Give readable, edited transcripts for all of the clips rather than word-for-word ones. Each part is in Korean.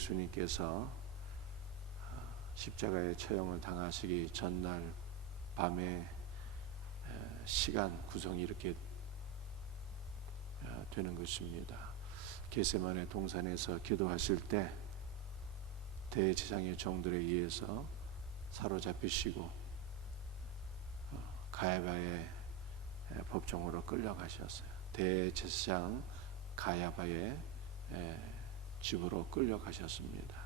예수님께서 십자가의 처형을 당하시기 전날 밤에 시간 구성이 이렇게 되는 것입니다. 겟세마네 동산에서 기도하실 때 대제사장의 종들에 의해서 사로잡히시고 가야바의 법정으로 끌려가셨어요. 대제사장 가야바의 집으로 끌려가셨습니다.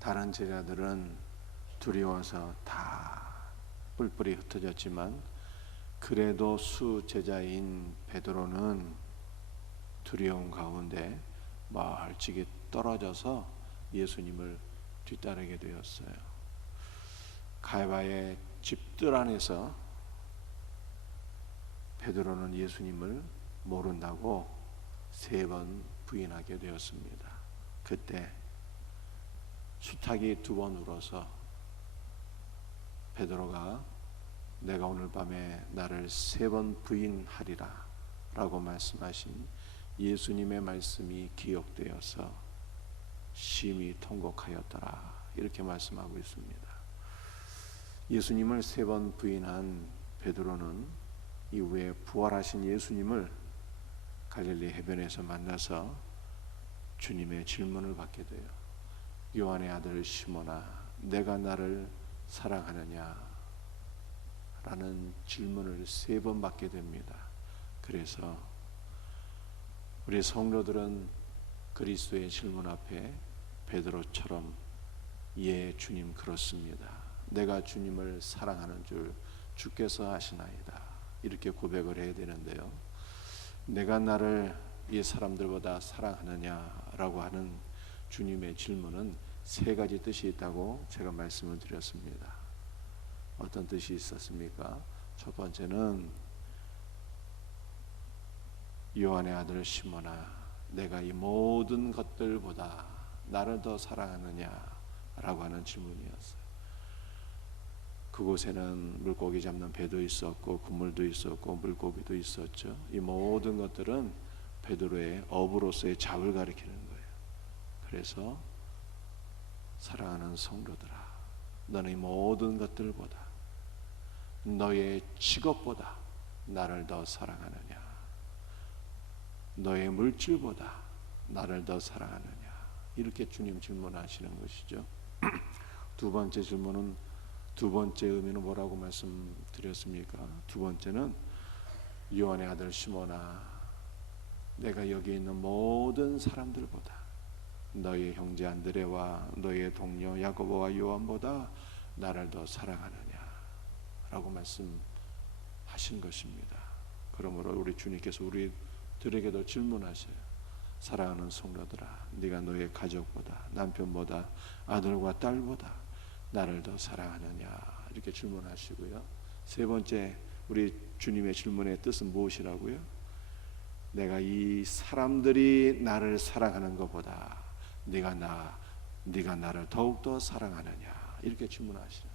다른 제자들은 두려워서 다 뿔뿔이 흩어졌지만 그래도 수제자인 베드로는 두려움 가운데 멀찍이 떨어져서 예수님을 뒤따르게 되었어요. 가야바의 집들 안에서 베드로는 예수님을 모른다고 3번 부인하게 되었습니다. 그때 수탉이 2번 울어서 베드로가 내가 오늘 밤에 나를 3번 부인하리라 라고 말씀하신 예수님의 말씀이 기억되어서 심히 통곡하였더라 이렇게 말씀하고 있습니다. 예수님을 3번 부인한 베드로는 이후에 부활하신 예수님을 갈릴리 해변에서 만나서 주님의 질문을 받게 돼요. 요한의 아들 시몬아, 내가 나를 사랑하느냐? 라는 질문을 3번 받게 됩니다. 그래서 우리 성도들은 그리스도의 질문 앞에 베드로처럼 예 주님 그렇습니다. 내가 주님을 사랑하는 줄 주께서 아시나이다. 이렇게 고백을 해야 되는데요. 내가 나를 이 사람들보다 사랑하느냐라고 하는 주님의 질문은 3가지 뜻이 있다고 제가 말씀을 드렸습니다. 어떤 뜻이 있었습니까? 첫 번째는 요한의 아들 시몬아, 내가 이 모든 것들보다 나를 더 사랑하느냐라고 하는 질문이었어요. 그곳에는 물고기 잡는 배도 있었고 그물도 있었고 물고기도 있었죠. 이 모든 것들은 베드로의 어부로서의 잡을 가리키는 거예요. 그래서 사랑하는 성도들아, 너는 이 모든 것들보다 너의 직업보다 나를 더 사랑하느냐? 너의 물질보다 나를 더 사랑하느냐? 이렇게 주님 질문하시는 것이죠. 2번째 질문은, 2번째 의미는 뭐라고 말씀드렸습니까? 2번째는 요한의 아들 시몬아, 내가 여기 있는 모든 사람들보다 너의 형제 안드레와 너의 동료 야고보와 요한보다 나를 더 사랑하느냐? 라고 말씀하신 것입니다. 그러므로 우리 주님께서 우리들에게도 질문하셔요. 사랑하는 성도들아, 네가 너의 가족보다, 남편보다, 아들과 딸보다 나를 더 사랑하느냐? 이렇게 질문하시고요. 3번째 우리 주님의 질문의 뜻은 무엇이라고요? 내가 이 사람들이 나를 사랑하는 것보다 네가 나를 더욱더 사랑하느냐? 이렇게 질문하시는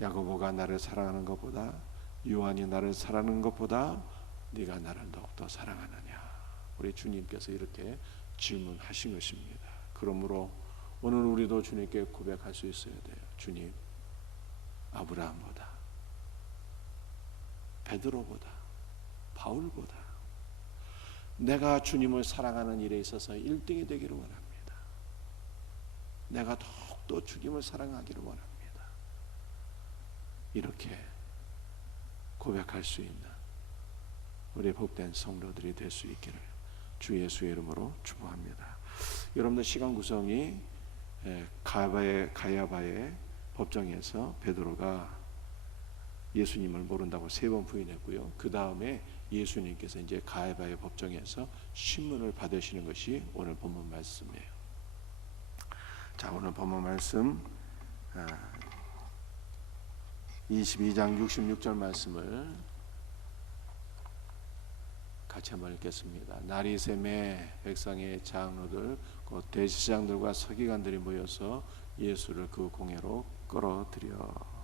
거예요. 야고보가 나를 사랑하는 것보다, 요한이 나를 사랑하는 것보다 네가 나를 더욱더 사랑하느냐? 우리 주님께서 이렇게 질문하신 것입니다. 그러므로 오늘 우리도 주님께 고백할 수 있어야 돼요. 주님, 아브라함보다, 베드로보다, 바울보다 내가 주님을 사랑하는 일에 있어서 1등이 되기를 원합니다. 내가 더욱더 주님을 사랑하기를 원합니다. 이렇게 고백할 수 있는 우리 복된 성도들이 될 수 있기를 주 예수의 이름으로 축복합니다. 여러분들 시간 구성이 가야바의 법정에서 베드로가 예수님을 모른다고 3번 부인했고요. 그 다음에 예수님께서 이제 가야바의 법정에서 신문을 받으시는 것이 오늘 본문 말씀이에요. 자, 오늘 본문 말씀 22장 66절 말씀을 같이 한번 읽겠습니다. 날이 새매 백성의 장로들 곧 대제사장들과 서기관들이 모여서 예수를 그 공회로 끌어들여,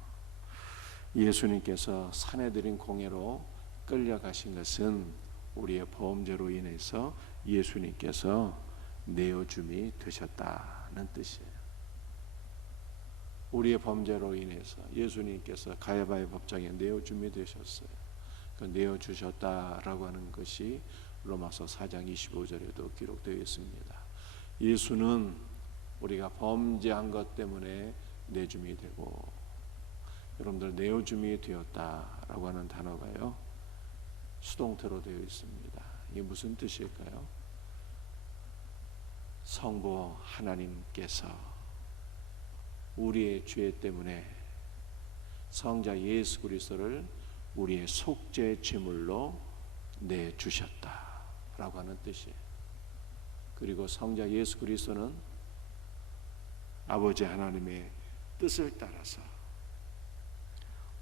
예수님께서 산에 들인 공회로 끌려가신 것은 우리의 범죄로 인해서 예수님께서 내어줌이 되셨다는 뜻이에요. 우리의 범죄로 인해서 예수님께서 가야바의 법정에 내어줌이 되셨어요. 그 내어주셨다라고 하는 것이 로마서 4장 25절에도 기록되어 있습니다. 예수는 우리가 범죄한 것 때문에 내줌이 되고, 여러분들 내어줌이 되었다라고 하는 단어가요 수동태로 되어 있습니다. 이게 무슨 뜻일까요? 성부 하나님께서 우리의 죄 때문에 성자 예수 그리스도를 우리의 속죄 제물로 내주셨다라고 하는 뜻이에요. 그리고 성자 예수 그리스도는 아버지 하나님의 뜻을 따라서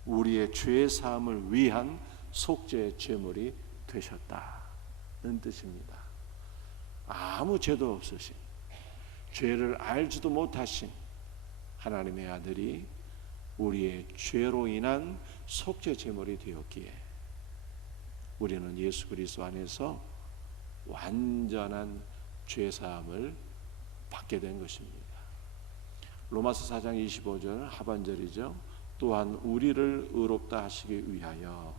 우리의 죄 사함을 위한 속죄 제물이 되셨다는 뜻입니다. 아무 죄도 없으신, 죄를 알지도 못하신 하나님의 아들이 우리의 죄로 인한 속죄 제물이 되었기에 우리는 예수 그리스도 안에서 완전한 죄 사함을 받게 된 것입니다. 로마서 4장 25절 하반절이죠. 또한 우리를 의롭다 하시기 위하여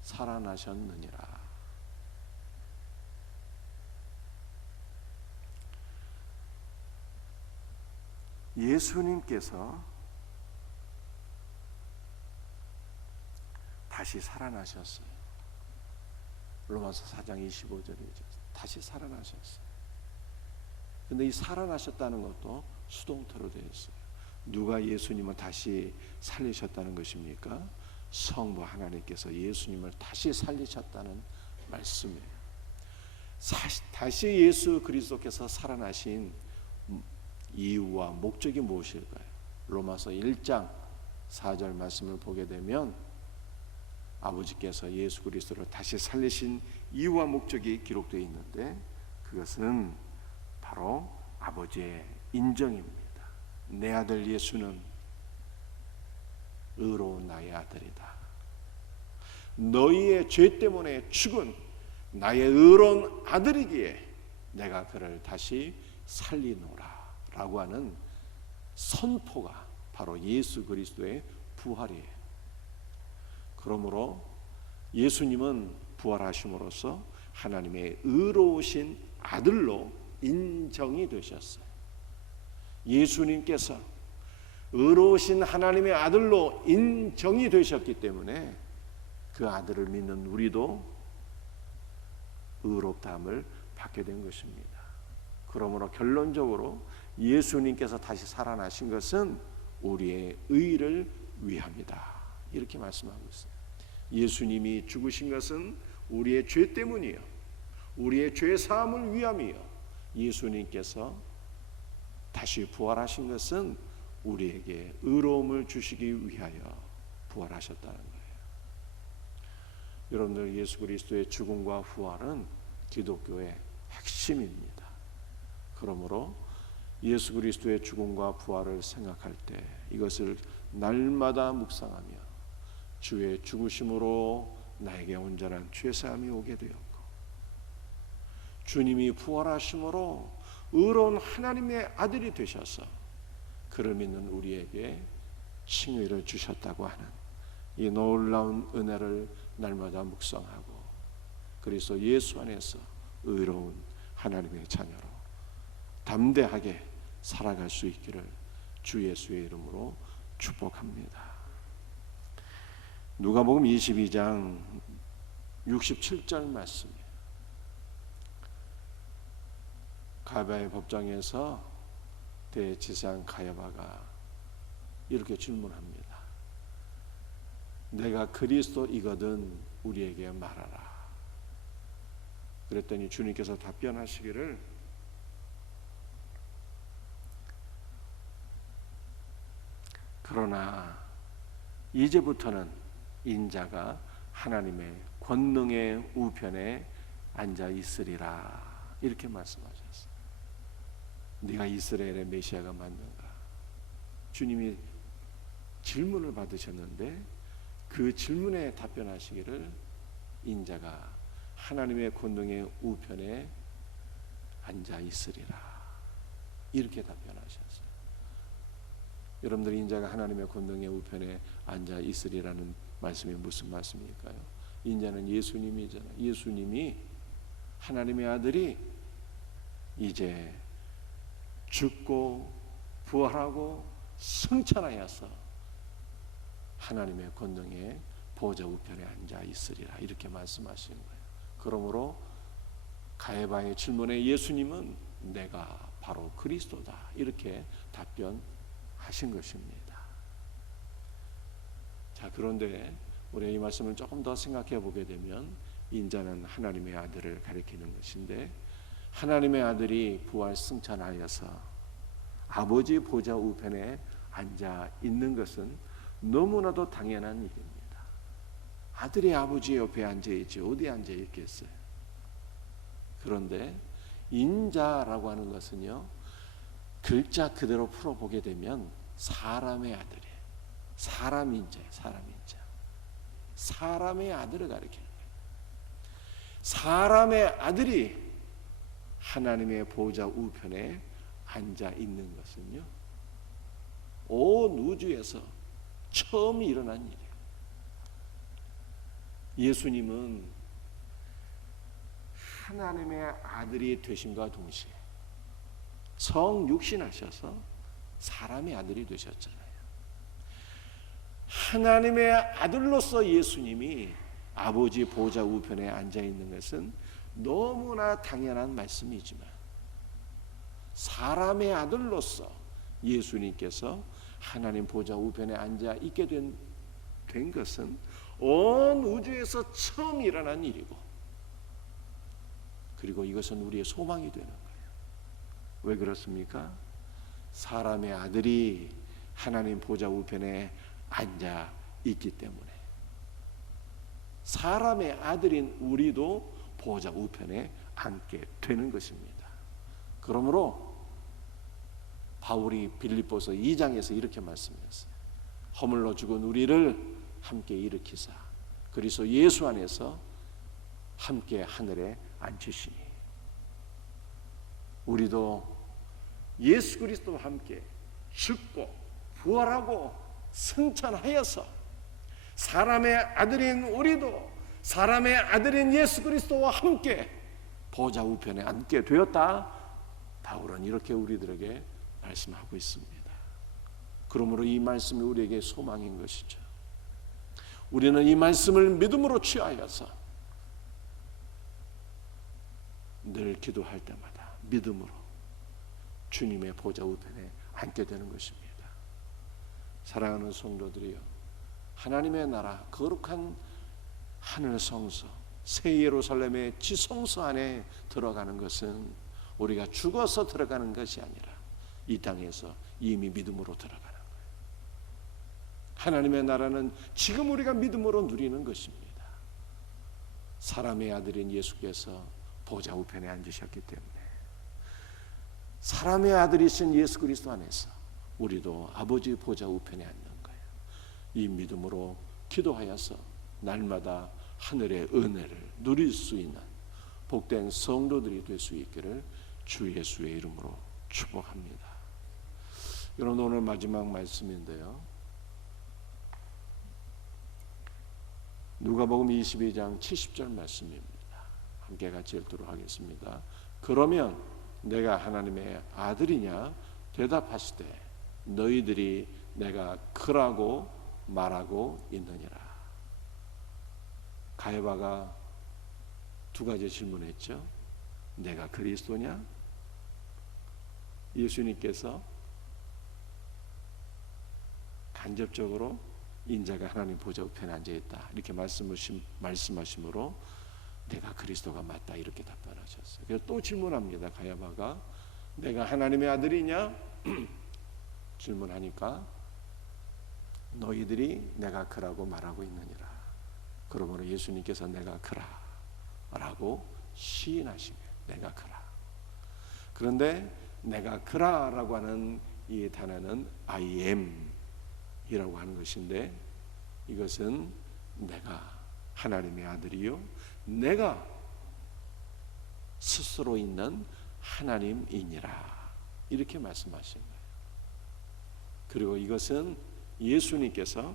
살아나셨느니라. 예수님께서 다시 살아나셨어요. 로마서 4장 25절이죠. 다시 살아나셨어요. 근데 이 살아나셨다는 것도 수동태로 되어 있어요. 누가 예수님을 다시 살리셨다는 것입니까? 성부 하나님께서 예수님을 다시 살리셨다는 말씀이에요. 다시 예수 그리스도께서 살아나신 이유와 목적이 무엇일까요? 로마서 1장 4절 말씀을 보게 되면 아버지께서 예수 그리스도를 다시 살리신 이유와 목적이 기록되어 있는데, 그것은 바로 아버지의 인정입니다. 내 아들 예수는 의로운 나의 아들이다. 너희의 죄 때문에 죽은 나의 의로운 아들이기에 내가 그를 다시 살리노라 라고 하는 선포가 바로 예수 그리스도의 부활이에요. 그러므로 예수님은 부활하심으로써 하나님의 의로우신 아들로 인정이 되셨어요. 예수님께서 의로우신 하나님의 아들로 인정이 되셨기 때문에 그 아들을 믿는 우리도 의롭다함을 받게 된 것입니다. 그러므로 결론적으로 예수님께서 다시 살아나신 것은 우리의 의를 위함이다, 이렇게 말씀하고 있어요. 예수님이 죽으신 것은 우리의 죄 때문이요, 우리의 죄 사함을 위함이요, 예수님께서 다시 부활하신 것은 우리에게 의로움을 주시기 위하여 부활하셨다는 거예요. 여러분들, 예수 그리스도의 죽음과 부활은 기독교의 핵심입니다. 그러므로 예수 그리스도의 죽음과 부활을 생각할 때 이것을 날마다 묵상하며 주의 죽으심으로 나에게 온전한 죄사함이 오게 되었고, 주님이 부활하심으로 의로운 하나님의 아들이 되셔서 그를 믿는 우리에게 칭의를 주셨다고 하는 이 놀라운 은혜를 날마다 묵상하고 그리스도 예수 안에서 의로운 하나님의 자녀로 담대하게 살아갈 수 있기를 주 예수의 이름으로 축복합니다. 누가복음 22장 67절 말씀이에요. 가야바의 법정에서 대제사장 가야바가 이렇게 질문합니다. 내가 그리스도이거든 우리에게 말하라. 그랬더니 주님께서 답변하시기를 그러나 이제부터는 인자가 하나님의 권능의 우편에 앉아 있으리라, 이렇게 말씀하셨어요. 네가 이스라엘의 메시아가 맞는가? 주님이 질문을 받으셨는데 그 질문에 답변하시기를 인자가 하나님의 권능의 우편에 앉아 있으리라. 이렇게 답변하셨어요. 여러분들이 인자가 하나님의 권능의 우편에 앉아 있으리라는 말씀이 무슨 말씀일까요? 인자는 예수님이잖아요. 예수님이, 하나님의 아들이 이제 죽고 부활하고 승천하여서 하나님의 권능의 보좌 우편에 앉아 있으리라. 이렇게 말씀하시는 거예요. 그러므로 가야바의 질문에 예수님은 내가 바로 그리스도다. 이렇게 답변하신 것입니다. 자, 그런데 우리가 이 말씀을 조금 더 생각해 보게 되면 인자는 하나님의 아들을 가리키는 것인데, 하나님의 아들이 부활 승천하여서 아버지 보좌 우편에 앉아 있는 것은 너무나도 당연한 일입니다. 아들이 아버지 옆에 앉아 있지 어디 앉아 있겠어요? 그런데 인자라고 하는 것은요, 글자 그대로 풀어보게 되면 사람의 아들이에요. 사람 인자예요. 사람 인자. 사람의 아들을 가리키는 거예요. 사람의 아들이 하나님의 보좌 우편에 앉아 있는 것은요, 온 우주에서 처음 일어난 일이에요. 예수님은 하나님의 아들이 되심과 동시에 성육신하셔서 사람의 아들이 되셨잖아요. 하나님의 아들로서 예수님이 아버지 보좌 우편에 앉아 있는 것은 너무나 당연한 말씀이지만, 사람의 아들로서 예수님께서 하나님 보좌 우편에 앉아 있게 된 것은 온 우주에서 처음 일어난 일이고, 그리고 이것은 우리의 소망이 되는 거예요. 왜 그렇습니까? 사람의 아들이 하나님 보좌 우편에 앉아 있기 때문에 사람의 아들인 우리도 보좌 우편에 앉게 되는 것입니다. 그러므로 바울이 빌립보서 2장에서 이렇게 말씀했어요. 허물로 죽은 우리를 함께 일으키사 그리스도 예수 안에서 함께 하늘에 앉히시니, 우리도 예수 그리스도와 함께 죽고 부활하고 승천하여서 사람의 아들인 우리도 사람의 아들인 예수 그리스도와 함께 보좌 우편에 앉게 되었다. 바울은 이렇게 우리들에게 말씀하고 있습니다. 그러므로 이 말씀이 우리에게 소망인 것이죠. 우리는 이 말씀을 믿음으로 취하여서 늘 기도할 때마다 믿음으로 주님의 보좌 우편에 앉게 되는 것입니다. 사랑하는 성도들이여, 하나님의 나라 거룩한 하늘 성소 새 예루살렘의 지성소 안에 들어가는 것은 우리가 죽어서 들어가는 것이 아니라 이 땅에서 이미 믿음으로 들어가는 거예요. 하나님의 나라는 지금 우리가 믿음으로 누리는 것입니다. 사람의 아들인 예수께서 보좌 우편에 앉으셨기 때문에 사람의 아들이신 예수 그리스도 안에서 우리도 아버지 보좌 우편에 앉는 거예요. 이 믿음으로 기도하여서 날마다 하늘의 은혜를 누릴 수 있는 복된 성도들이 될 수 있기를 주 예수의 이름으로 축복합니다. 여러분, 오늘 마지막 말씀인데요, 누가복음 22장 70절 말씀입니다. 함께 같이 읽도록 하겠습니다. 그러면 내가 하나님의 아들이냐 대답하시되 너희들이 내가 그라고 말하고 있느니라. 가야바가 두 가지 질문했죠. 내가 그리스도냐? 예수님께서 간접적으로 인자가 하나님 보좌 우편에 앉아있다 이렇게 말씀하심으로 내가 그리스도가 맞다 이렇게 답변하셨어요. 그래서 또 질문합니다. 가야바가 내가 하나님의 아들이냐? 질문하니까 너희들이 내가 그라고 말하고 있느니라. 그러므로 예수님께서 내가 그라라고 시인하시며 내가 그라. 그런데 내가 그라라고 하는 이 단어는 I am 이라고 하는 것인데, 이것은 내가 하나님의 아들이요 내가 스스로 있는 하나님이니라. 이렇게 말씀하신 거예요. 그리고 이것은 예수님께서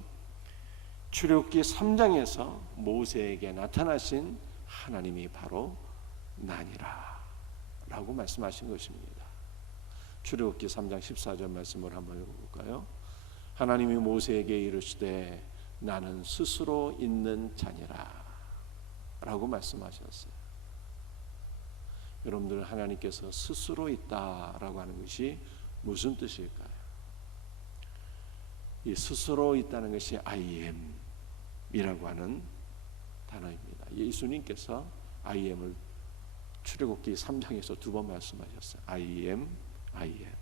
출애굽기 3장에서 모세에게 나타나신 하나님이 바로 나니라 라고 말씀하신 것입니다. 출애굽기 3장 14절 말씀을 한번 읽어볼까요? 하나님이 모세에게 이르시되 나는 스스로 있는 자니라 라고 말씀하셨어요. 여러분들, 하나님께서 스스로 있다라고 하는 것이 무슨 뜻일까요? 이 스스로 있다는 것이 I am 이라고 하는 단어입니다. 예수님께서 I am을 출애굽기 3장에서 2번 말씀하셨어요. I am, I am.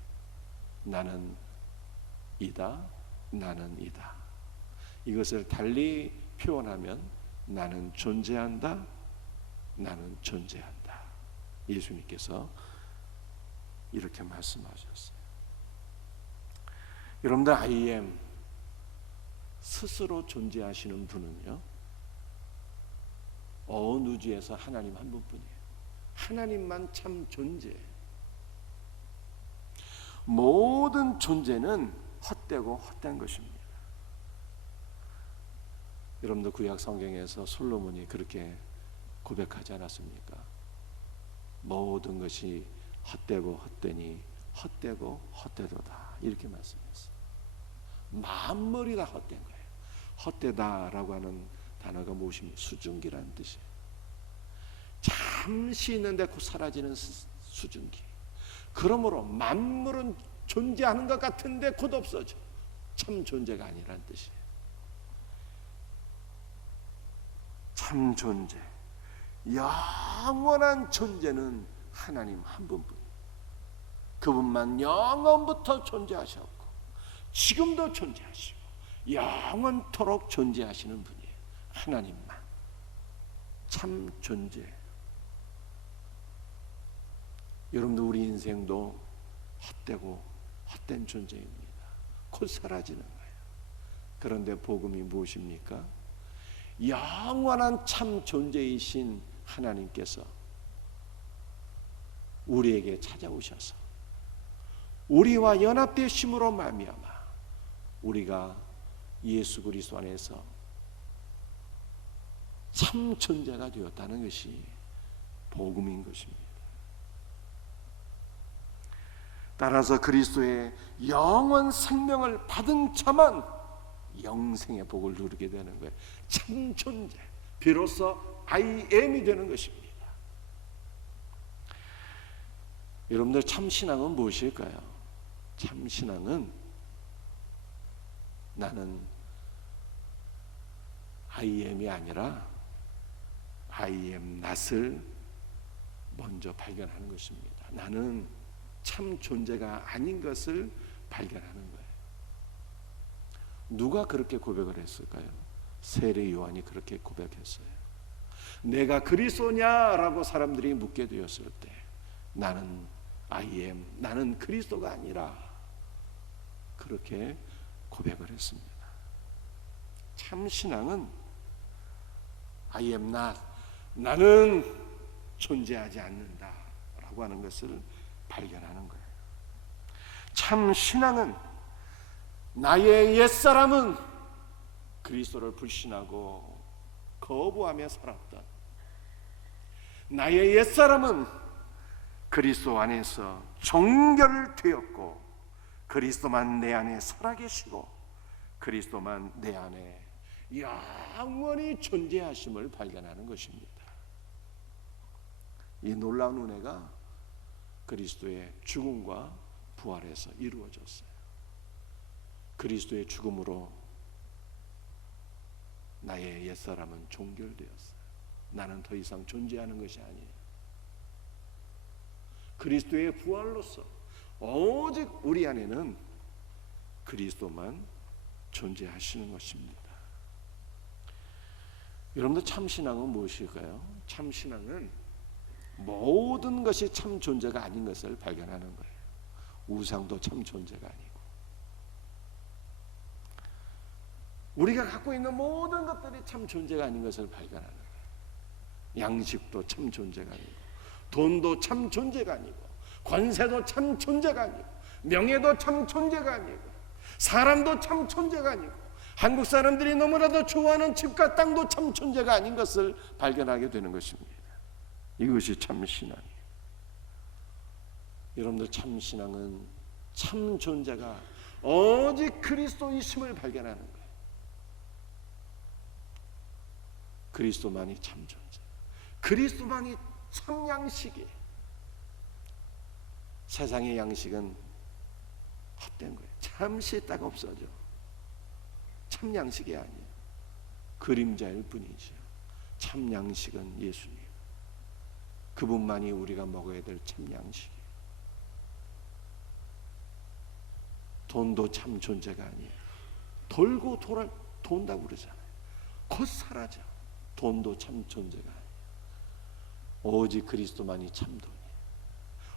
나는 이다, 나는 이다. 이것을 달리 표현하면 나는 존재한다, 나는 존재한다. 예수님께서 이렇게 말씀하셨어요. 여러분들, I am 스스로 존재하시는 분은요, 어느 우주에서 하나님 한 분뿐이에요. 하나님만 참 존재해요. 모든 존재는 헛되고 헛된 것입니다. 여러분들, 구약 성경에서 솔로몬이 그렇게 고백하지 않았습니까? 모든 것이 헛되고 헛되니 헛되고 헛되도다, 이렇게 말씀했어요. 만물이 다 헛된 거예요. 헛되다라고 하는 단어가 무엇입니까? 수증기라는 뜻이에요. 잠시 있는데 곧 사라지는 수증기. 그러므로 만물은 존재하는 것 같은데 곧 없어져. 참 존재가 아니라는 뜻이에요. 참 존재, 영원한 존재는 하나님 한 분뿐. 그분만 영원부터 존재하셨고 지금도 존재하시고 영원토록 존재하시는 분이에요. 하나님만 참 존재. 여러분들, 우리 인생도 헛되고 헛된 존재입니다. 곧 사라지는 거예요. 그런데 복음이 무엇입니까? 영원한 참 존재이신 하나님께서 우리에게 찾아오셔서 우리와 연합되심으로 말미암아 우리가 예수 그리스도 안에서 참 존재가 되었다는 것이 복음인 것입니다. 따라서 그리스도의 영원 생명을 받은 자만 영생의 복을 누리게 되는 거예요. 참 존재, 비로소 I am이 되는 것입니다. 여러분들, 참 신앙은 무엇일까요? 참 신앙은 나는 I am이 아니라 I am not을 먼저 발견하는 것입니다. 나는 참 존재가 아닌 것을 발견하는 거예요. 누가 그렇게 고백을 했을까요? 세례 요한이 그렇게 고백했어요. 내가 그리스도냐라고 사람들이 묻게 되었을 때 나는 I am, 나는 그리스도가 아니라 그렇게 고백을 했습니다. 참 신앙은 I am not, 나는 존재하지 않는다 라고 하는 것을 발견하는 거예요. 참 신앙은 나의 옛사람은 그리스도를 불신하고 거부하며 살았던 나의 옛사람은 그리스도 안에서 정결되었고 그리스도만 내 안에 살아계시고 그리스도만 내 안에 영원히 존재하심을 발견하는 것입니다. 이 놀라운 은혜가 그리스도의 죽음과 부활에서 이루어졌어요. 그리스도의 죽음으로 나의 옛사람은 종결되었어요. 나는 더 이상 존재하는 것이 아니에요. 그리스도의 부활로서 오직 우리 안에는 그리스도만 존재하시는 것입니다. 여러분들, 참신앙은 무엇일까요? 참신앙은 모든 것이 참 존재가 아닌 것을 발견하는 거예요. 우상도 참 존재가 아니고 우리가 갖고 있는 모든 것들이 참 존재가 아닌 것을 발견하는 거예요. 양식도 참 존재가 아니고 돈도 참 존재가 아니고, 권세도 참 존재가 아니고, 명예도 참 존재가 아니고, 사람도 참 존재가 아니고, 한국 사람들이 너무나도 좋아하는 집과 땅도 참 존재가 아닌 것을 발견하게 되는 것입니다. 이것이 참 신앙이에요. 여러분들, 참 신앙은 참 존재가 오직 그리스도이심을 발견하는 거예요. 그리스도만이 참 존재, 그리스도만이 참 양식이에요. 세상의 양식은 헛된 거예요. 잠시 있다가 없어져. 참 양식이 아니에요. 그림자일 뿐이죠. 참 양식은 예수님, 그분만이 우리가 먹어야 될 참 양식이에요. 돈도 참 존재가 아니에요. 돌고 돈다고 그러잖아요. 곧 사라져. 돈도 참 존재가 아니에요. 오직 그리스도만이 참 돈이에요.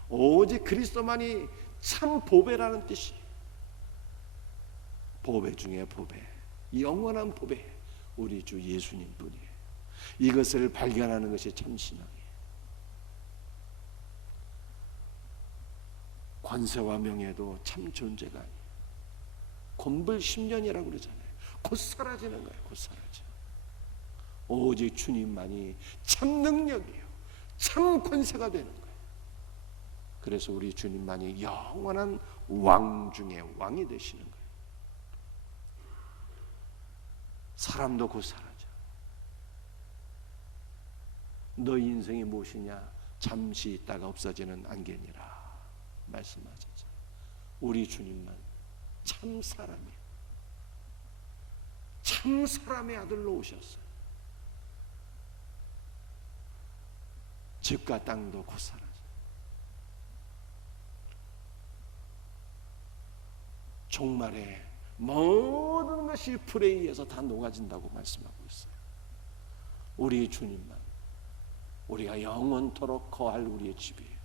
오직 그리스도만이 참 보배라는 뜻이에요. 보배 중에 보배, 영원한 보배, 우리 주 예수님 뿐이에요. 이것을 발견하는 것이 참 신앙이에요. 권세와 명예도 참 존재가 아니에요. 곤불 10년이라고 그러잖아요. 곧 사라지는 거예요. 곧 사라져. 오직 주님만이 참 능력이에요. 참 권세가 되는 거예요. 그래서 우리 주님만이 영원한 왕 중에 왕이 되시는 거예요. 사람도 곧 사라져. 너 인생이 무엇이냐? 잠시 있다가 없어지는 안개니라 말씀하셨죠. 우리 주님만 참 사람이에요. 참 사람의 아들로 오셨어요. 집과 땅도 곧 사라져. 종말에 모든 것이 불에 의해서 다 녹아진다고 말씀하고 있어요. 우리 주님만 우리가 영원토록 거할 우리의 집이에요.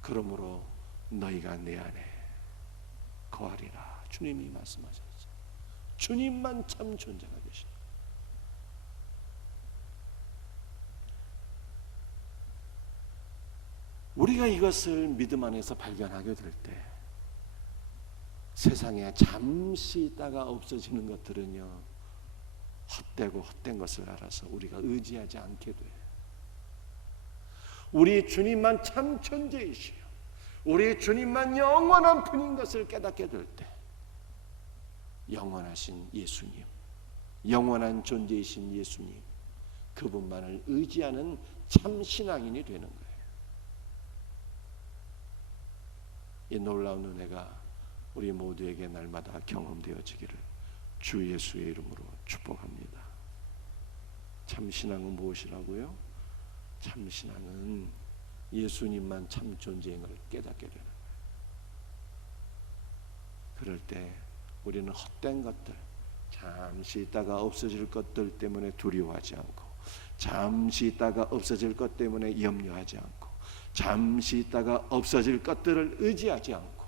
그러므로 너희가 내 안에 거하리라 주님이 말씀하셨죠. 주님만 참 존재가 되십니다. 우리가 이것을 믿음 안에서 발견하게 될 때 세상에 잠시 있다가 없어지는 것들은요, 헛되고 헛된 것을 알아서 우리가 의지하지 않게 돼요. 우리 주님만 참 존재이시요, 우리 주님만 영원한 분인 것을 깨닫게 될 때 영원하신 예수님, 영원한 존재이신 예수님, 그분만을 의지하는 참 신앙인이 되는 거예요. 이 놀라운 은혜가 우리 모두에게 날마다 경험되어지기를 주 예수의 이름으로 축복합니다. 참 신앙은 무엇이라고요? 참 신앙은 예수님만 참 존재인 걸 깨닫게 되는 거예요. 그럴 때 우리는 헛된 것들, 잠시 있다가 없어질 것들 때문에 두려워하지 않고, 잠시 있다가 없어질 것 때문에 염려하지 않고, 잠시 있다가 없어질 것들을 의지하지 않고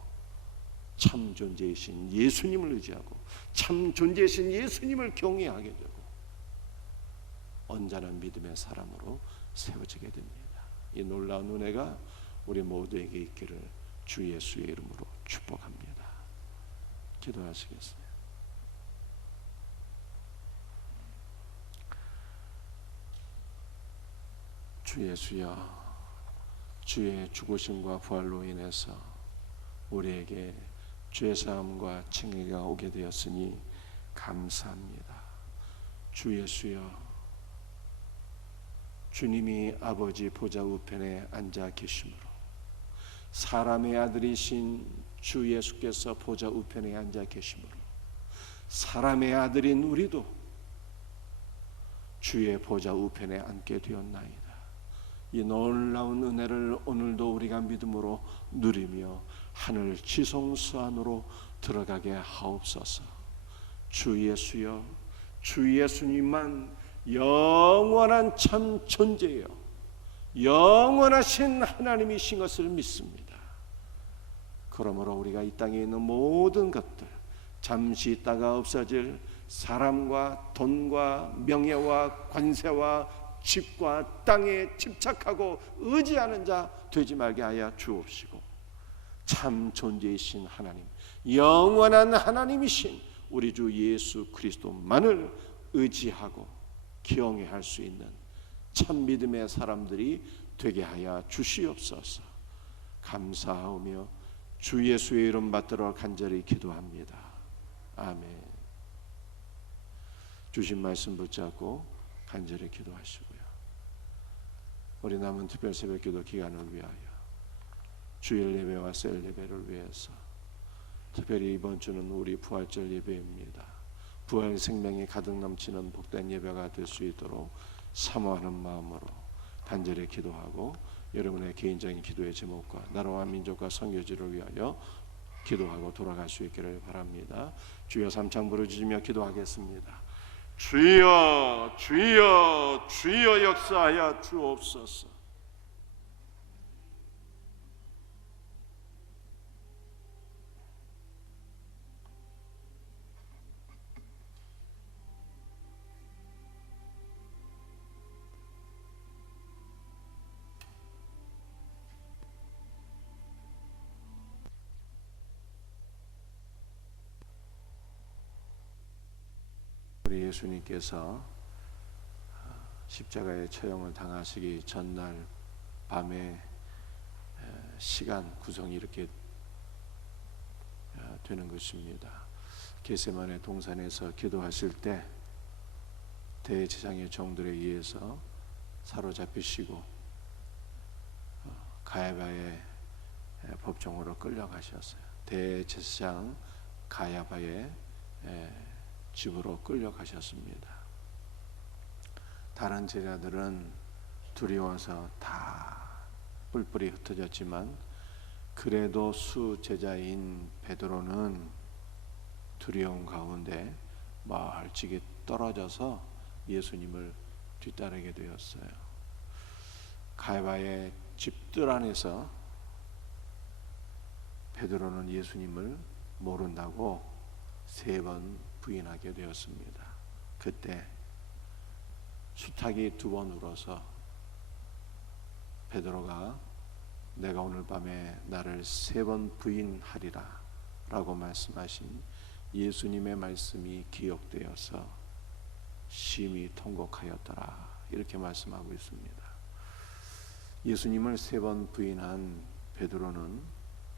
참 존재이신 예수님을 의지하고 참 존재이신 예수님을 경외하게 되고 언짢은 믿음의 사람으로 세워지게 됩니다. 이 놀라운 은혜가 우리 모두에게 있기를 주 예수의 이름으로 축복합니다. 기도하시겠어요? 주 예수여, 주의 죽으심과 부활로 인해서 우리에게 죄사함과 칭의가 오게 되었으니 감사합니다. 주 예수여, 주님이 아버지 보좌 우편에 앉아 계심으로 사람의 아들이신 주 예수께서 보좌 우편에 앉아 계심으로 사람의 아들인 우리도 주의 보좌 우편에 앉게 되었나이다. 이 놀라운 은혜를 오늘도 우리가 믿음으로 누리며 하늘 지성소 안으로 들어가게 하옵소서. 주 예수여, 주 예수님만 영원한 참 존재여 영원하신 하나님이신 것을 믿습니다. 그러므로 우리가 이 땅에 있는 모든 것들, 잠시 있다가 없어질 사람과 돈과 명예와 관세와 집과 땅에 집착하고 의지하는 자 되지 말게 하여 주옵시고, 참 존재이신 하나님, 영원한 하나님이신 우리 주 예수 그리스도만을 의지하고 경외할 수 있는 참 믿음의 사람들이 되게 하여 주시옵소서. 감사하며 주 예수의 이름 받들어 간절히 기도합니다. 아멘. 주신 말씀 붙잡고 간절히 기도하시고요. 우리 남은 특별 새벽기도 기간을 위하여, 주일 예배와 셀 예배를 위해서, 특별히 이번 주는 우리 부활절 예배입니다. 부활 생명이 가득 넘치는 복된 예배가 될 수 있도록 사모하는 마음으로 간절히 기도하고, 여러분의 개인적인 기도의 제목과 나라와 민족과 선교지를 위하여 기도하고 돌아갈 수 있기를 바랍니다. 주여 삼창 부르짖으며 기도하겠습니다. 주여, 주여, 주여 역사하여 주옵소서. 우리 예수님께서 십자가의 처형을 당하시기 전날 밤에 시간 구성이 이렇게 되는 것입니다. 겟세마네 동산에서 기도하실 때 대제사장의 종들에 의해서 사로잡히시고 가야바의 법정으로 끌려가셨어요. 대제사장 가야바의 집으로 끌려가셨습니다. 다른 제자들은 두려워서 다 뿔뿔이 흩어졌지만, 그래도 수제자인 베드로는 두려움 가운데 멀찍이 떨어져서 예수님을 뒤따르게 되었어요. 가야바의 집들 안에서 베드로는 예수님을 모른다고 3번 부인하게 되었습니다. 그때 수탉이 2번 울어서 베드로가 내가 오늘 밤에 나를 3번 부인하리라 라고 말씀하신 예수님의 말씀이 기억되어서 심히 통곡하였더라, 이렇게 말씀하고 있습니다. 예수님을 3번 부인한 베드로는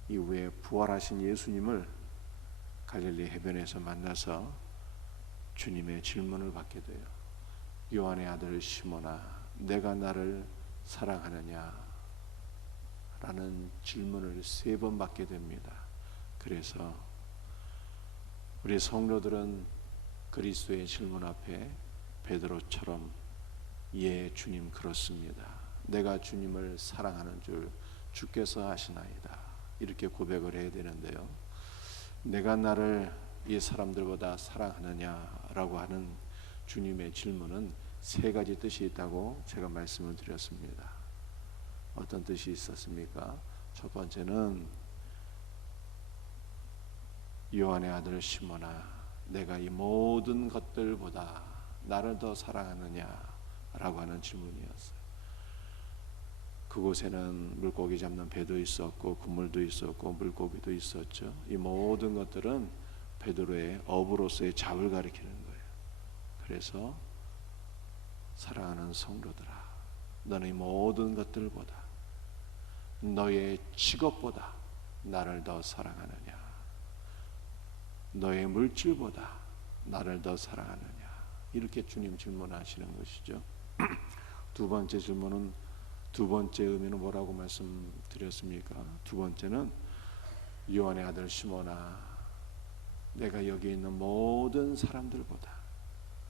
이후에 부활하신 예수님을 갈릴리 해변에서 만나서 주님의 질문을 받게 돼요. 요한의 아들 시몬아, 내가 나를 사랑하느냐? 라는 질문을 3번 받게 됩니다. 그래서 우리 성도들은 그리스도의 질문 앞에 베드로처럼 예 주님 그렇습니다, 내가 주님을 사랑하는 줄 주께서 아시나이다, 이렇게 고백을 해야 되는데요. 내가 나를 이 사람들보다 사랑하느냐라고 하는 주님의 질문은 3가지 뜻이 있다고 제가 말씀을 드렸습니다. 어떤 뜻이 있었습니까? 첫 번째는 요한의 아들 시몬아, 내가 이 모든 것들보다 나를 더 사랑하느냐라고 하는 질문이었어요. 그곳에는 물고기 잡는 배도 있었고 그물도 있었고 물고기도 있었죠. 이 모든 것들은 베드로의 어부로서의 자을 가리키는 거예요. 그래서 사랑하는 성도들아, 너는 이 모든 것들보다, 너의 직업보다 나를 더 사랑하느냐? 너의 물질보다 나를 더 사랑하느냐? 이렇게 주님 질문하시는 것이죠. 2번째 질문은, 2번째 의미는 뭐라고 말씀드렸습니까? 2번째는 요한의 아들 시몬아, 내가 여기 있는 모든 사람들보다,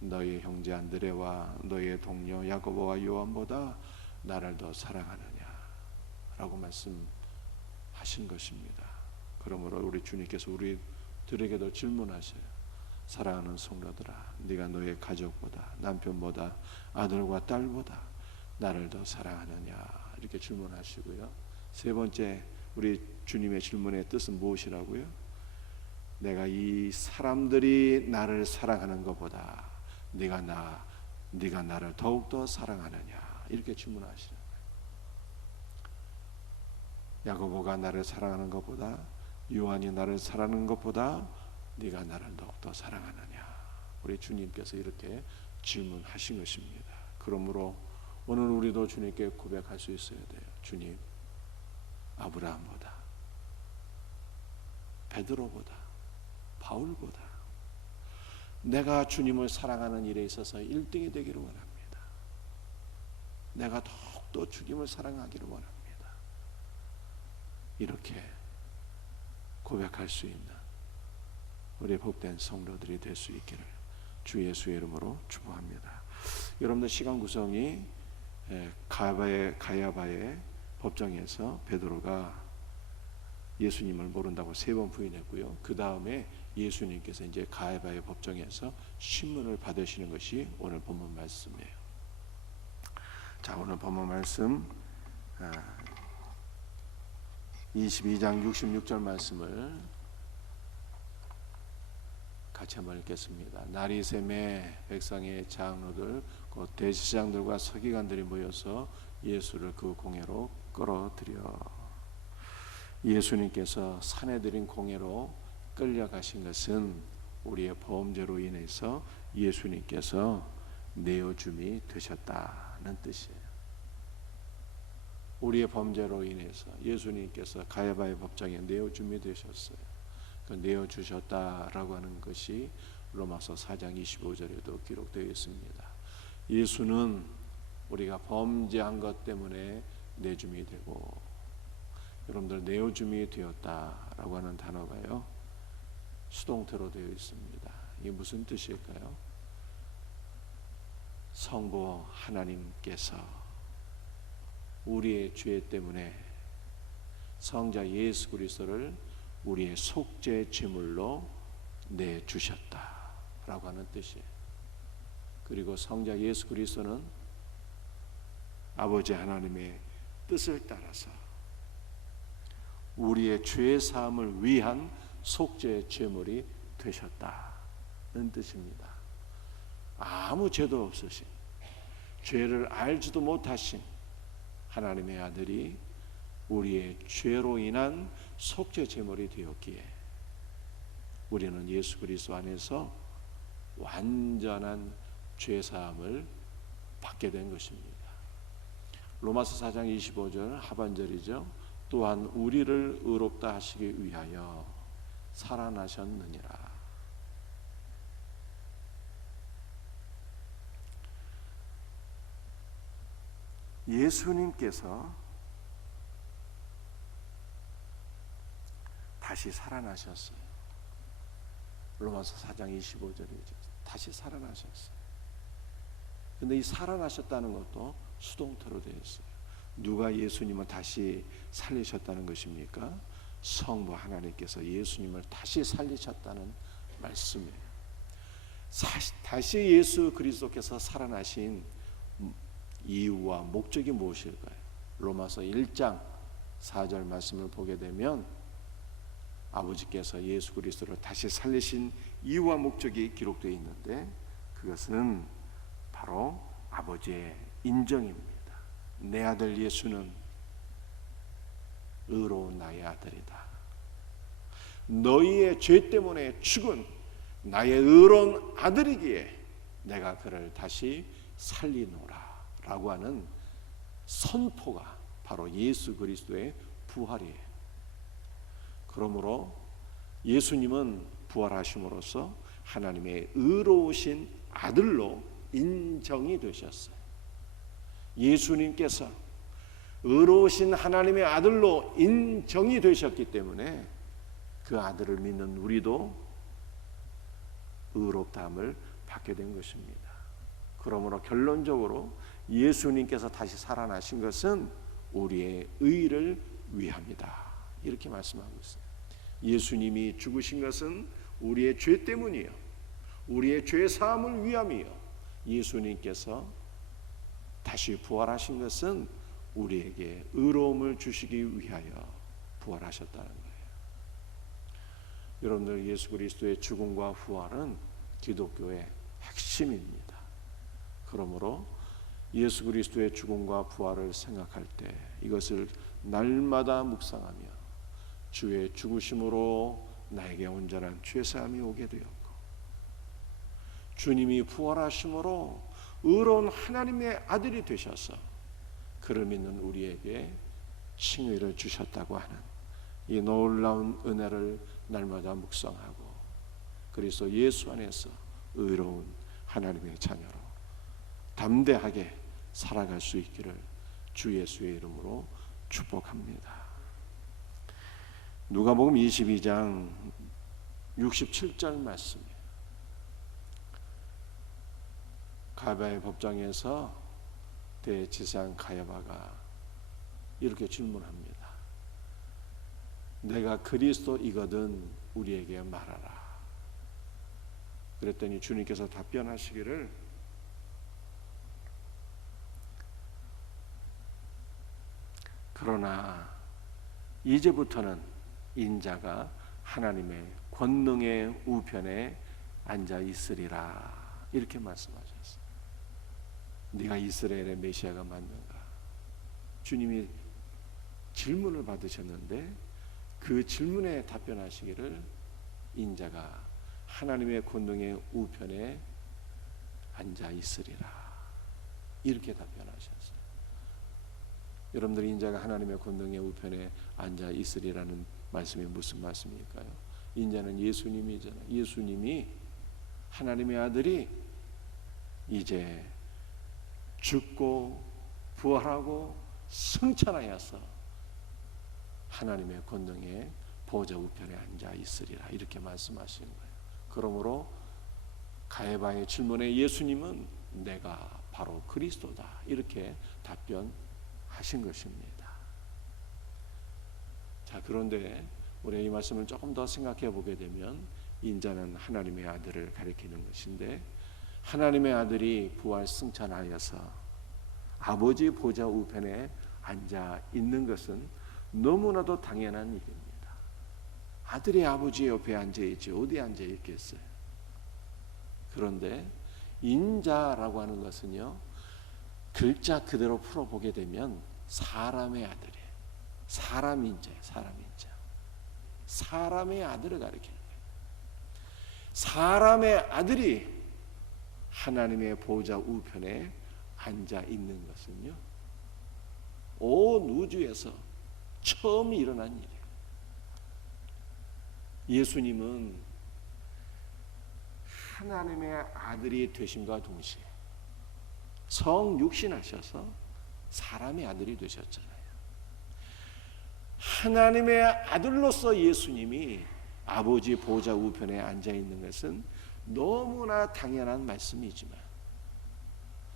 너의 형제 안드레와 너의 동료 야고보와 요한보다 나를 더 사랑하느냐? 라고 말씀하신 것입니다. 그러므로 우리 주님께서 우리들에게도 질문하셔요. 사랑하는 성도들아, 네가 너의 가족보다, 남편보다, 아들과 딸보다 나를 더 사랑하느냐? 이렇게 질문하시고요. 3번째 우리 주님의 질문의 뜻은 무엇이라고요? 내가 이 사람들이 나를 사랑하는 것보다 네가 나 네가 나를 더욱더 사랑하느냐 이렇게 질문하시는 거예요. 야고보가 나를 사랑하는 것보다, 요한이 나를 사랑하는 것보다 네가 나를 더욱더 사랑하느냐, 우리 주님께서 이렇게 질문하신 것입니다. 그러므로 오늘 우리도 주님께 고백할 수 있어야 돼요. 주님, 아브라함보다, 베드로보다, 바울보다 내가 주님을 사랑하는 일에 있어서 1등이 되기를 원합니다. 내가 더욱더 주님을 사랑하기를 원합니다. 이렇게 고백할 수 있는 우리 복된 성도들이 될 수 있기를 주 예수의 이름으로 축복합니다. 여러분들 시간 구성이 가야바의 법정에서 베드로가 예수님을 모른다고 3번 부인했고요. 그 다음에 예수님께서 이제 가야바의 법정에서 신문을 받으시는 것이 오늘 본문 말씀이에요. 자, 오늘 본문 말씀 22장 66절 말씀을 같이 한번 읽겠습니다. 날이 새매 백성의 장로들 곧 대제사장들과 서기관들이 모여서 예수를 그 공회로 끌어들여 예수님께서 산에 들인 공회로 끌려가신 것은 우리의 범죄로 인해서 예수님께서 내어줌이 되셨다는 뜻이에요. 우리의 범죄로 인해서 예수님께서 가야바의 법정에 내어줌이 되셨어요. 그 내어주셨다라고 하는 것이 로마서 4장 25절에도 기록되어 있습니다. 예수는 우리가 범죄한 것 때문에 내줌이 되고, 여러분들 내어줌이 되었다라고 하는 단어가요 수동태로 되어 있습니다. 이게 무슨 뜻일까요? 성부 하나님께서 우리의 죄 때문에 성자 예수 그리스도를 우리의 속죄 제물로 내주셨다라고 하는 뜻이에요. 그리고 성자 예수 그리스도는 아버지 하나님의 뜻을 따라서 우리의 죄 사함을 위한 속죄 제물이 되셨다는 뜻입니다. 아무 죄도 없으신, 죄를 알지도 못하신 하나님의 아들이 우리의 죄로 인한 속죄 제물이 되었기에 우리는 예수 그리스도 안에서 완전한 죄 사함을 받게 된 것입니다. 로마서 4장 25절 하반절이죠. 또한 우리를 의롭다 하시기 위하여 살아나셨느니라. 예수님께서 다시 살아나셨어요. 로마서 4장 25절이죠. 다시 살아나셨어요. 근데 이 살아나셨다는 것도 수동태로 되어 있어요. 누가 예수님을 다시 살리셨다는 것입니까? 성부 하나님께서 예수님을 다시 살리셨다는 말씀이에요. 다시 예수 그리스도께서 살아나신 이유와 목적이 무엇일까요? 로마서 1장 4절 말씀을 보게 되면 아버지께서 예수 그리스도를 다시 살리신 이유와 목적이 기록되어 있는데, 그것은 바로 아버지의 인정입니다. 내 아들 예수는 의로운 나의 아들이다. 너희의 죄 때문에 죽은 나의 의로운 아들이기에 내가 그를 다시 살리노라 라고 하는 선포가 바로 예수 그리스도의 부활이에요. 그러므로 예수님은 부활하심으로써 하나님의 의로우신 아들로 인정이 되셨어요. 예수님께서 의로우신 하나님의 아들로 인정이 되셨기 때문에 그 아들을 믿는 우리도 의롭다함을 받게 된 것입니다. 그러므로 결론적으로 예수님께서 다시 살아나신 것은 우리의 의를 위함이다, 이렇게 말씀하고 있어요. 예수님이 죽으신 것은 우리의 죄 때문이요, 우리의 죄 사함을 위함이요, 예수님께서 다시 부활하신 것은 우리에게 의로움을 주시기 위하여 부활하셨다는 거예요. 여러분들, 예수 그리스도의 죽음과 부활은 기독교의 핵심입니다. 그 그러므로 예수 그리스도의 죽음과 부활을 생각할 때 이것을 날마다 묵상하며 주의 죽으심으로 나에게 온전한 죄사함이 오게 되었고, 주님이 부활하심으로 의로운 하나님의 아들이 되셔서 그를 믿는 우리에게 칭의를 주셨다고 하는 이 놀라운 은혜를 날마다 묵상하고 그리스도 예수 안에서 의로운 하나님의 자녀로 담대하게 살아갈 수 있기를 주 예수의 이름으로 축복합니다. 누가복음 22장 67절 말씀이에요. 가랴의 법정에서 대제사장 가야바가 이렇게 질문합니다. 내가 그리스도이거든 우리에게 말하라. 그랬더니 주님께서 답변하시기를 그러나 이제부터는 인자가 하나님의 권능의 우편에 앉아 있으리라 이렇게 말씀하셨어요. 네가 이스라엘의 메시아가 맞는가? 주님이 질문을 받으셨는데 그 질문에 답변하시기를 인자가 하나님의 권능의 우편에 앉아 있으리라 이렇게 답변하셨어요. 여러분들이 인자가 하나님의 권능의 우편에 앉아 있으리라는 말씀이 무슨 말씀일까요? 인자는 예수님이잖아요. 예수님이 하나님의 아들이 이제 죽고 부활하고 승천하여서 하나님의 권능의 보좌 우편에 앉아 있으리라 이렇게 말씀하시는 거예요. 그러므로 가야바의 질문에 예수님은 내가 바로 그리스도다 이렇게 답변하신 것입니다. 자, 그런데 우리가 이 말씀을 조금 더 생각해 보게 되면 인자는 하나님의 아들을 가리키는 것인데 하나님의 아들이 부활 승천하여서 아버지 보좌 우편에 앉아 있는 것은 너무나도 당연한 일입니다. 아들이 아버지 옆에 앉아 있지 어디 앉아 있겠어요? 그런데 인자라고 하는 것은요, 글자 그대로 풀어보게 되면 사람의 아들이에요. 사람 인자예요. 사람의 아들을 가리키는 거예요. 사람의 아들이 하나님의 보좌 우편에 앉아 있는 것은요, 온 우주에서 처음 일어난 일이에요. 예수님은 하나님의 아들이 되심과 동시에 성육신하셔서 사람의 아들이 되셨잖아요. 하나님의 아들로서 예수님이 아버지 보좌 우편에 앉아 있는 것은 너무나 당연한 말씀이지만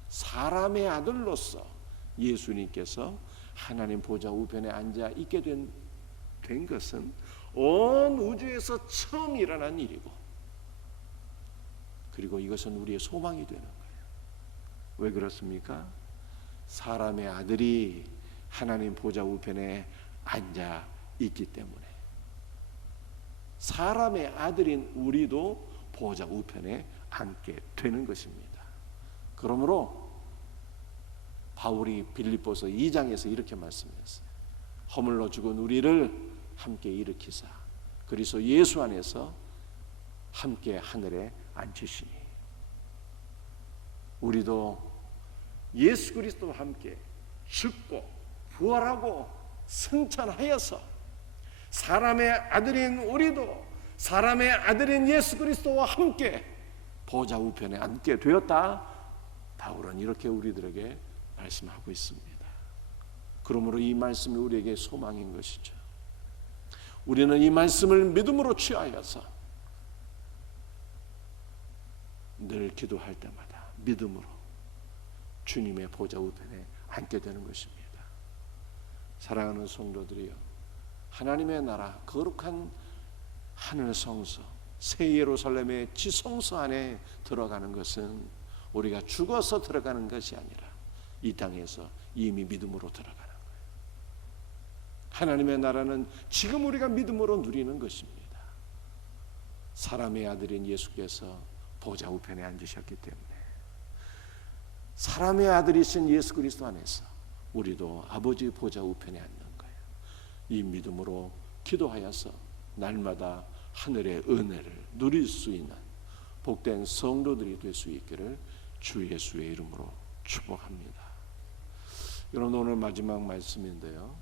사람의 아들로서 예수님께서 하나님 보좌 우편에 앉아 있게 된 것은 온 우주에서 처음 일어난 일이고, 그리고 이것은 우리의 소망이 되는 거예요. 왜 그렇습니까? 사람의 아들이 하나님 보좌 우편에 앉아 있기 때문에 사람의 아들인 우리도 보좌 우편에 앉게 되는 것입니다. 그러므로 바울이 빌립보서 2장에서 이렇게 말씀했어요. 허물로 죽은 우리를 함께 일으키사 그리스도 예수 안에서 함께 하늘에 앉히시니, 우리도 예수 그리스도와 함께 죽고 부활하고 승천하여서 사람의 아들인 우리도 사람의 아들인 예수 그리스도와 함께 보좌 우편에 앉게 되었다. 바울은 이렇게 우리들에게 말씀하고 있습니다. 그러므로 이 말씀이 우리에게 소망인 것이죠. 우리는 이 말씀을 믿음으로 취하여서 늘 기도할 때마다 믿음으로 주님의 보좌 우편에 앉게 되는 것입니다. 사랑하는 성도들이여, 하나님의 나라 거룩한 하늘 성소 새 예루살렘의 지성소 안에 들어가는 것은 우리가 죽어서 들어가는 것이 아니라 이 땅에서 이미 믿음으로 들어가는 거예요. 하나님의 나라는 지금 우리가 믿음으로 누리는 것입니다. 사람의 아들인 예수께서 보좌 우편에 앉으셨기 때문에 사람의 아들이신 예수 그리스도 안에서 우리도 아버지 보좌 우편에 앉는 거예요. 이 믿음으로 기도하여서 날마다 하늘의 은혜를 누릴 수 있는 복된 성도들이 될 수 있기를 주 예수의 이름으로 축복합니다. 여러분, 오늘 마지막 말씀인데요,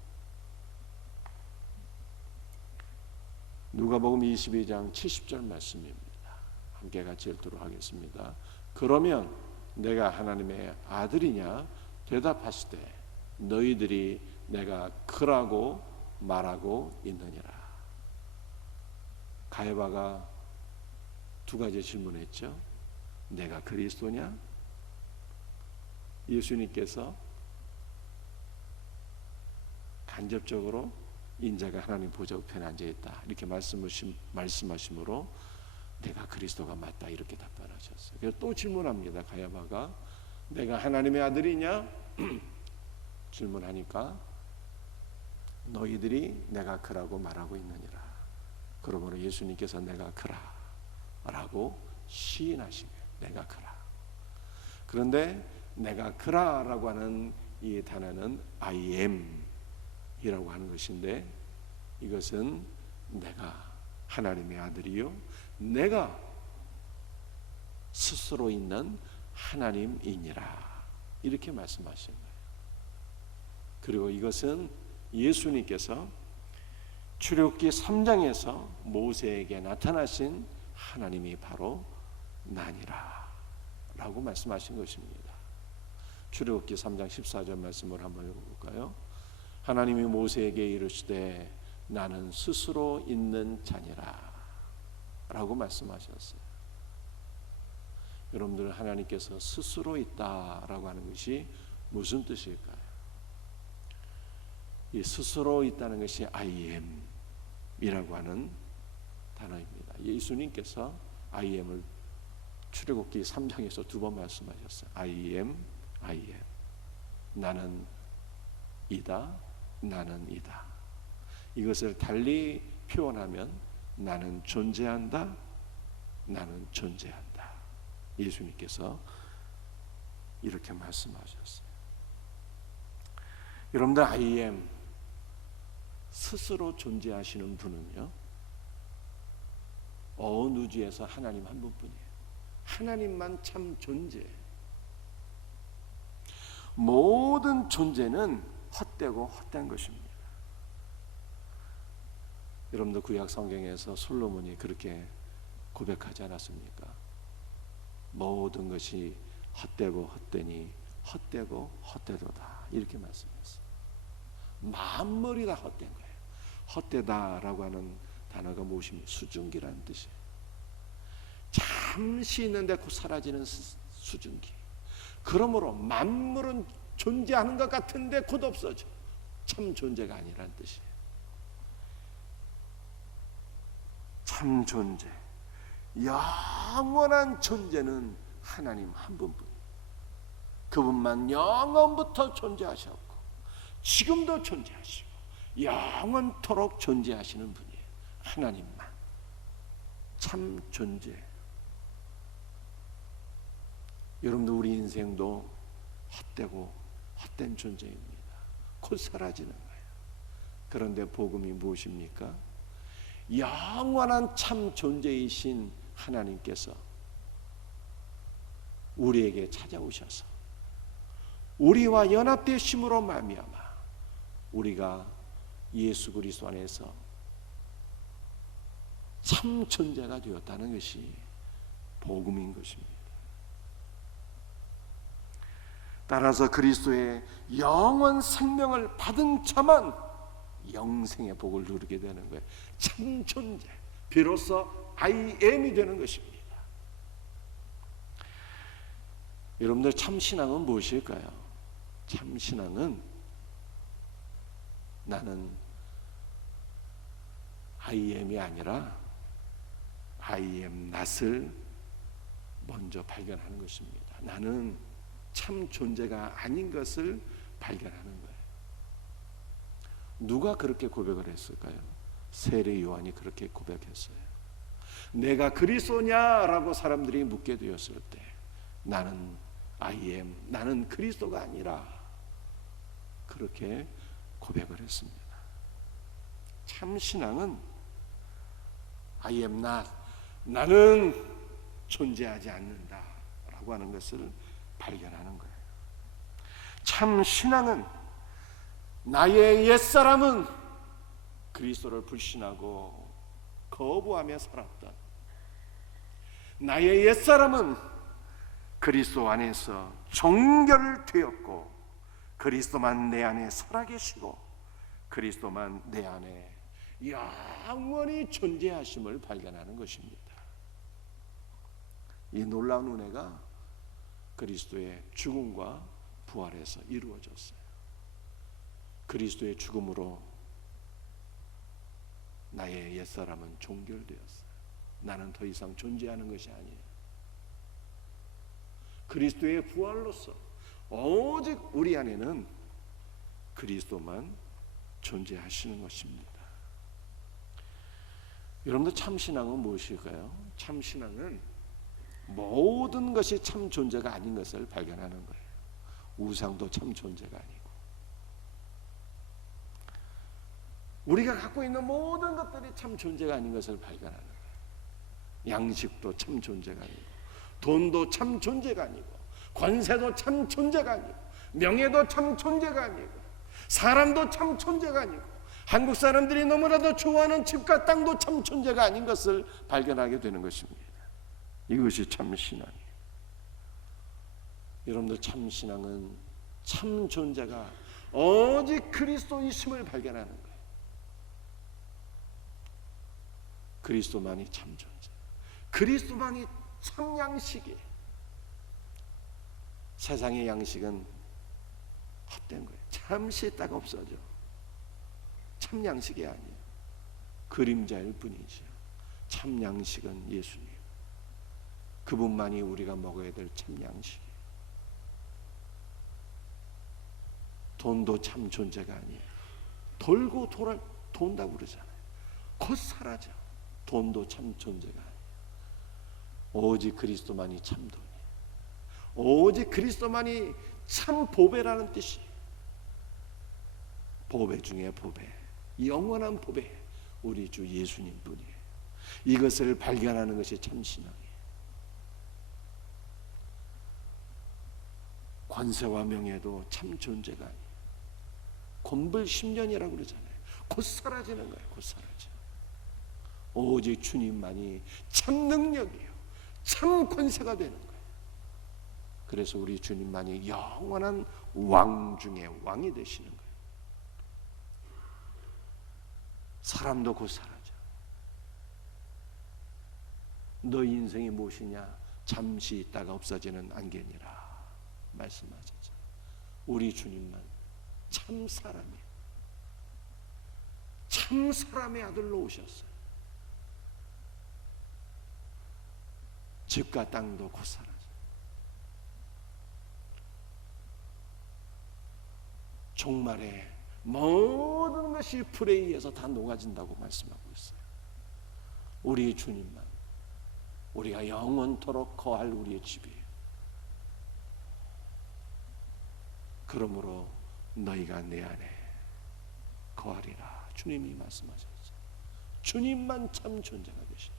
누가복음 22장 70절 말씀입니다. 함께 같이 읽도록 하겠습니다. 그러면 내가 하나님의 아들이냐 대답하시되 너희들이 내가 그라고 말하고 있느니라. 가야바가 두 가지 질문했죠. 내가 그리스도냐? 예수님께서 간접적으로 인자가 하나님 보좌 우편에 앉아있다 이렇게 말씀하심으로 내가 그리스도가 맞다 이렇게 답변하셨어요. 그래서 또 질문합니다. 가야바가 내가 하나님의 아들이냐? 질문하니까 너희들이 내가 그라고 말하고 있느니라. 그러므로 예수님께서 내가 그라라고 시인하시며 내가 그라. 그런데 내가 그라라고 하는 이 단어는 I am 이라고 하는 것인데, 이것은 내가 하나님의 아들이요 내가 스스로 있는 하나님이니라 이렇게 말씀하신 거예요. 그리고 이것은 예수님께서 출애굽기 3장에서 모세에게 나타나신 하나님이 바로 나니라 라고 말씀하신 것입니다. 출애굽기 3장 14절 말씀을 한번 읽어볼까요? 하나님이 모세에게 이르시되 나는 스스로 있는 자니라 라고 말씀하셨어요. 여러분들, 하나님께서 스스로 있다라고 하는 것이 무슨 뜻일까요? 이 스스로 있다는 것이 I am 이라고 하는 단어입니다. 예수님께서 I am을 출애굽기 3장에서 두 번 말씀하셨어요. I am, I am. 나는 이다, 나는 이다. 이것을 달리 표현하면 나는 존재한다, 나는 존재한다. 예수님께서 이렇게 말씀하셨어요. 여러분들, I am 스스로 존재하시는 분은요 어느 우주에서 하나님 한 분뿐이에요. 하나님만 참 존재해요. 모든 존재는 헛되고 헛된 것입니다. 여러분들, 구약 성경에서 솔로몬이 그렇게 고백하지 않았습니까? 모든 것이 헛되고 헛되니 헛되고 헛되도다 이렇게 말씀했어요. 만물이 다 헛된 거예요. 헛되다라고 하는 단어가 무엇입니까? 수증기라는 뜻이에요. 잠시 있는데 곧 사라지는 수증기. 그러므로 만물은 존재하는 것 같은데 곧 없어져. 참 존재가 아니라는 뜻이에요. 참 존재, 영원한 존재는 하나님 한 분뿐. 그분만 영원부터 존재하셨고 지금도 존재하시고 영원토록 존재하시는 분이에요. 하나님만 참 존재. 여러분들, 우리 인생도 헛되고 헛된 존재입니다. 곧 사라지는 거예요. 그런데 복음이 무엇입니까? 영원한 참 존재이신 하나님께서 우리에게 찾아오셔서 우리와 연합되심으로 말미암아 우리가 예수 그리스도 안에서 참 존재가 되었다는 것이 복음인 것입니다. 따라서 그리스도의 영원 생명을 받은 자만 영생의 복을 누리게 되는 거예요. 참 존재, 비로소 I am이 되는 것입니다. 여러분들, 참 신앙은 무엇일까요? 참 신앙은 나는 I am이 아니라 I am not을 먼저 발견하는 것입니다. 나는 참 존재가 아닌 것을 발견하는 거예요. 누가 그렇게 고백을 했을까요? 세례 요한이 그렇게 고백했어요. 내가 그리스도냐라고 사람들이 묻게 되었을 때 나는 I am, 나는 그리스도가 아니라 그렇게 고백을 했습니다. 참 신앙은 I am not, 나는 존재하지 않는다 라고 하는 것을 발견하는 거예요. 참 신앙은 나의 옛사람은 그리스도를 불신하고 거부하며 살았던, 나의 옛사람은 그리스도 안에서 정결되었고 그리스도만 내 안에 살아계시고 그리스도만 내 안에 영원히 존재하심을 발견하는 것입니다. 이 놀라운 은혜가 그리스도의 죽음과 부활에서 이루어졌어요. 그리스도의 죽음으로 나의 옛사람은 종결되었어요. 나는 더 이상 존재하는 것이 아니에요. 그리스도의 부활로서 오직 우리 안에는 그리스도만 존재하시는 것입니다. 여러분들 참신앙은 무엇일까요? 참신앙은 모든 것이 참 존재가 아닌 것을 발견하는 거예요. 우상도 참 존재가 아니고, 우리가 갖고 있는 모든 것들이 참 존재가 아닌 것을 발견하는 거예요. 양식도 참 존재가 아니고, 돈도 참 존재가 아니고, 권세도 참 존재가 아니고, 명예도 참 존재가 아니고, 사람도 참 존재가 아니고, 한국 사람들이 너무나도 좋아하는 집과 땅도 참 존재가 아닌 것을 발견하게 되는 것입니다. 이것이 참 신앙이에요. 여러분들 참 신앙은 참 존재가 오직 그리스도이심을 발견하는 거예요. 그리스도만이 참 존재, 그리스도만이 참 양식이에요. 세상의 양식은 헛된 거예요. 잠시 있다가 없어져. 참 양식이 아니에요. 그림자일 뿐이죠. 참 양식은 예수님, 그분만이 우리가 먹어야 될 참 양식이에요. 돈도 참 존재가 아니에요. 돌고 돈다고 그러잖아요. 곧 사라져. 돈도 참 존재가 아니에요. 오직 그리스도만이 참 돈이에요. 오직 그리스도만이 참 보배라는 뜻이에요. 보배 중에 보배, 영원한 보배, 우리 주 예수님 뿐이에요. 이것을 발견하는 것이 참 신앙이에요. 권세와 명예도 참 존재가 아니에요. 곤불 10년이라고 그러잖아요. 곧 사라지는 거예요. 곧 사라져. 오직 주님만이 참 능력이에요. 참 권세가 되는 거예요. 그래서 우리 주님만이 영원한 왕 중에 왕이 되시는 거예요. 사람도 곧 사라져. 너 인생이 무엇이냐? 잠시 있다가 없어지는 안개니라 말씀하셨죠. 우리 주님만 참 사람이에요. 참 사람의 아들로 오셨어요. 집과 땅도 곧 사라져. 종말에 모든 것이 불에 의해서 다 녹아진다고 말씀하고 있어요. 우리 주님만 우리가 영원토록 거할 우리의 집이에요. 그러므로 너희가 내 안에 거하리라 주님이 말씀하셨죠. 주님만 참 존재가 되시죠.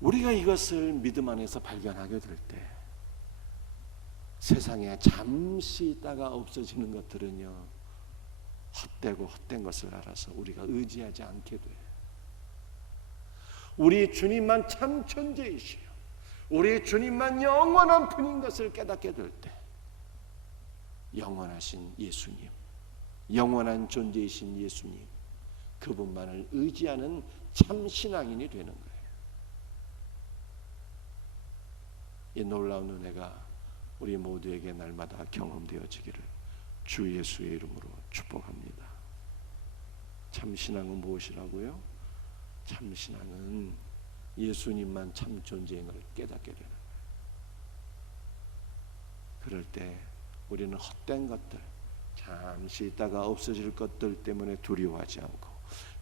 우리가 이것을 믿음 안에서 발견하게 될 때 세상에 잠시 있다가 없어지는 것들은요 헛되고 헛된 것을 알아서 우리가 의지하지 않게 돼요. 우리 주님만 참 존재이시요 우리 주님만 영원한 분인 것을 깨닫게 될 때 영원하신 예수님, 영원한 존재이신 예수님, 그분만을 의지하는 참 신앙인이 되는 거예요. 이 놀라운 은혜가 우리 모두에게 날마다 경험되어지기를 주 예수의 이름으로 축복합니다. 참 신앙은 무엇이라고요? 참 신앙은 예수님만 참 존재인 걸 깨닫게 되는 거예요. 그럴 때 우리는 헛된 것들, 잠시 있다가 없어질 것들 때문에 두려워하지 않고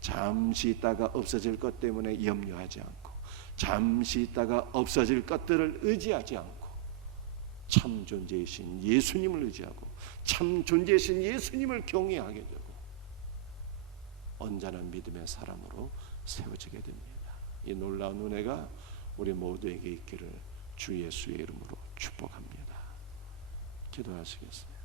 잠시 있다가 없어질 것 때문에 염려하지 않고, 잠시 있다가 없어질 것들을 의지하지 않고, 참 존재이신 예수님을 의지하고 참 존재이신 예수님을 경외하게 되고 온전한 믿음의 사람으로 세워지게 됩니다. 이 놀라운 은혜가 우리 모두에게 있기를 주 예수의 이름으로 축복합니다. 기도하시겠습니다.